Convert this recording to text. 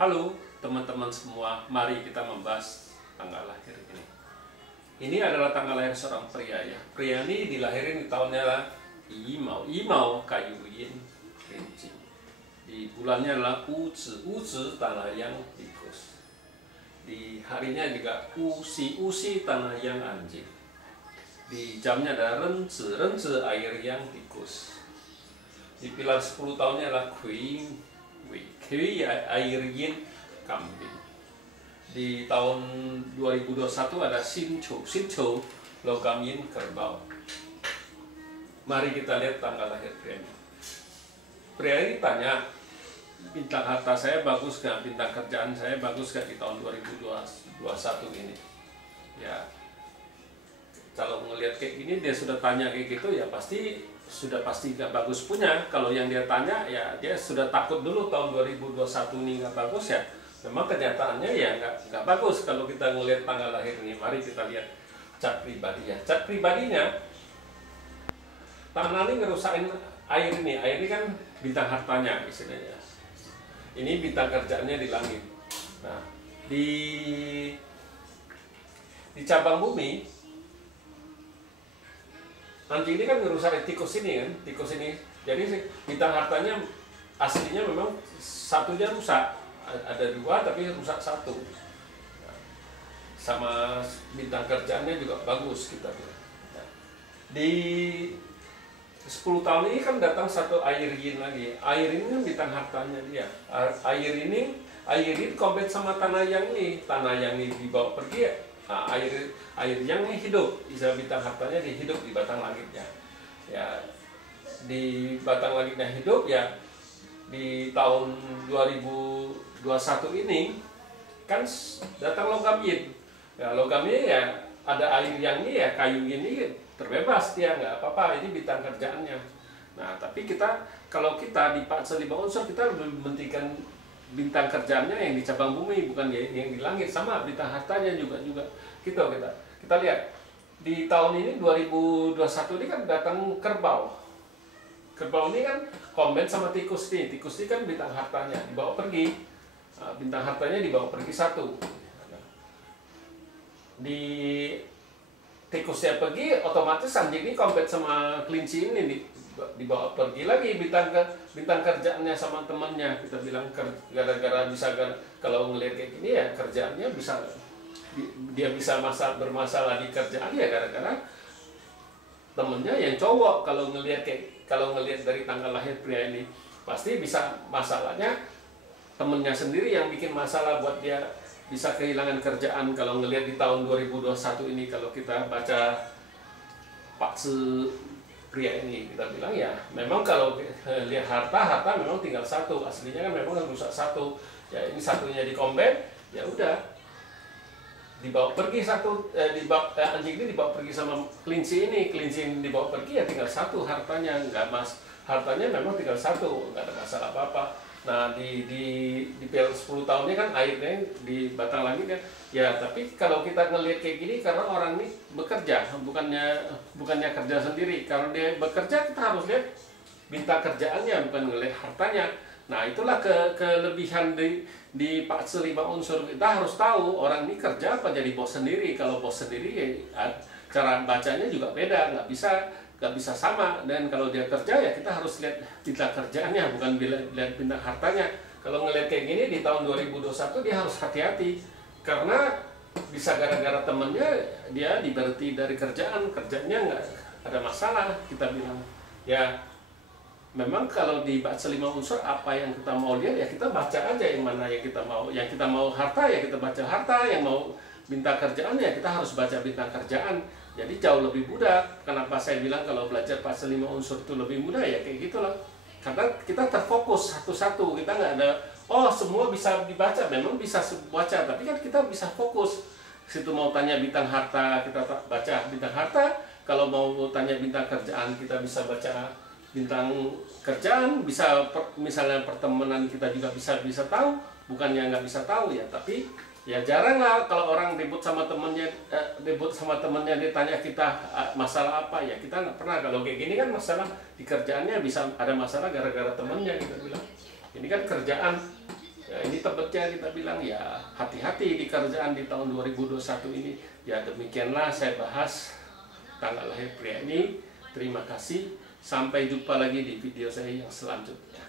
Halo teman-teman semua, mari kita membahas tanggal lahir ini. Ini adalah tanggal lahir seorang pria ya. Pria ini dilahirin di tahunnya lah Imau kayu yin kelinci. Di bulannya adalah Uzi tanah yang tikus. Di harinya juga Usi tanah yang anjing. Di jamnya ada Renzi air yang tikus. Di pilar 10 tahunnya adalah Kui air yin kambing. Di tahun 2021 ada Sincho logam yin kerbau. Mari kita lihat tanggal lahir pria ini. Pria ini tanya, bintang harta saya bagus gak? Bintang kerjaan saya bagus gak di tahun 2021 ini? Ya, kalau ngelihat kayak gini dia sudah tanya kayak gitu ya sudah pasti gak bagus punya. Kalau yang dia tanya ya dia sudah takut dulu tahun 2021 ini gak bagus ya. Memang kenyataannya ya nggak bagus kalau kita ngelihat tanggal lahir ini. Mari kita lihat cat pribadi ya. Cat pribadinya tangan ini ngerusakin air ini. Air ini kan bintang hartanya istilahnya. Ini bintang kerjaannya di langit. Nah, di cabang bumi anjing ini kan ngerusak tikus ini kan, tikus ini. Jadi bintang hartanya aslinya memang satunya rusak, ada dua tapi rusak satu. Nah, sama bintang kerjaannya juga bagus kita bilang. Nah, di 10 tahun ini kan datang satu air yin lagi. Air ini kan bintang hartanya dia. Air ini kompet sama tanah yang ini dibawa pergi ya. Nah, air yang hidup, bisa bintang hartanya hidup di batang langitnya. Ya, di batang langitnya hidup ya. Di tahun 2021 ini kan datang logam yin. Ya, logam yin ya ada air yang ini ya, kayu ini terbebas dia nggak apa-apa, ini bintang kerjaannya. Nah, tapi kalau kita di 5 unsur kita lebih mementingkan bintang kerjaannya yang di cabang bumi, bukan yang di langit. Sama bintang hartanya juga kita lihat di tahun ini 2021 ini kan datang kerbau. Kerbau ini kan kombin sama tikus nih. Tikus ini kan bintang hartanya dibawa pergi. Nah, bintang hartanya dibawa pergi satu. Di tikusnya pergi, otomatis anjing ini kombin sama kelinci ini dibawa pergi lagi bintang kerjaannya sama temannya. Kita bilang gara-gara kalau ngelihat kayak gini ya kerjaannya dia bisa bermasalah di kerjaan ya gara-gara temennya yang cowok. Kalau ngelihat dari tanggal lahir pria ini pasti bisa masalahnya temennya sendiri yang bikin masalah buat dia bisa kehilangan kerjaan. Kalau ngelihat di tahun 2021 ini kalau kita baca Pak pria ini kita bilang ya memang kalau lihat harta memang tinggal satu, aslinya kan memang rusak satu ya. Ini satunya di combat ya udah dibawa pergi satu, anjing ini dibawa pergi sama kelinci ini dibawa pergi ya tinggal satu hartanya. Hartanya memang tinggal satu, nggak ada masalah apa-apa. Nah di periode 10 tahunnya kan airnya di batang langit ya. Tapi kalau kita ngelihat kayak gini karena orang ini bekerja, bukannya kerja sendiri. Kalau dia bekerja kita harus lihat bintang kerjaannya, bukan ngelihat hartanya. Nah itulah kelebihan di 5 unsur. Kita harus tahu orang ini kerja apa jadi bos sendiri. Kalau bos sendiri ya, cara bacanya juga beda, nggak bisa sama. Dan kalau dia kerja ya kita harus lihat bintang kerjaannya, bukan lihat bintang hartanya. Kalau ngelihat kayak gini di tahun 2021 dia harus hati-hati karena bisa gara-gara temennya dia diberhenti dari kerjanya nggak ada masalah. Kita bilang ya memang kalau dibaca 5 unsur apa yang kita mau lihat ya kita baca aja yang mana yang kita mau. Yang kita mau harta ya kita baca harta, yang mau bintang kerjaan ya kita harus baca bintang kerjaan. Jadi jauh lebih mudah. Kenapa saya bilang kalau belajar pasal 5 unsur itu lebih mudah ya kayak gitulah. Karena kita terfokus satu-satu, kita nggak ada semua bisa dibaca. Memang bisa baca, tapi kan kita bisa fokus. Situ mau tanya bintang harta kita baca bintang harta. Kalau mau tanya bintang kerjaan kita bisa baca bintang kerjaan. Misalnya pertemanan kita juga bisa tahu, bukannya nggak bisa tahu ya. Tapi ya jarang lah kalau orang ribut sama temennya ditanya kita masalah apa ya, kita nggak pernah. Kalau kayak gini kan masalah di kerjaannya bisa ada masalah gara-gara temennya kita bilang. Ini kan kerjaan Ya, ini tebetnya kita bilang ya hati-hati di kerjaan di tahun 2021 ini. Ya demikianlah saya bahas tanggal lahir pria ini. Terima kasih. Sampai jumpa lagi di video saya yang selanjutnya.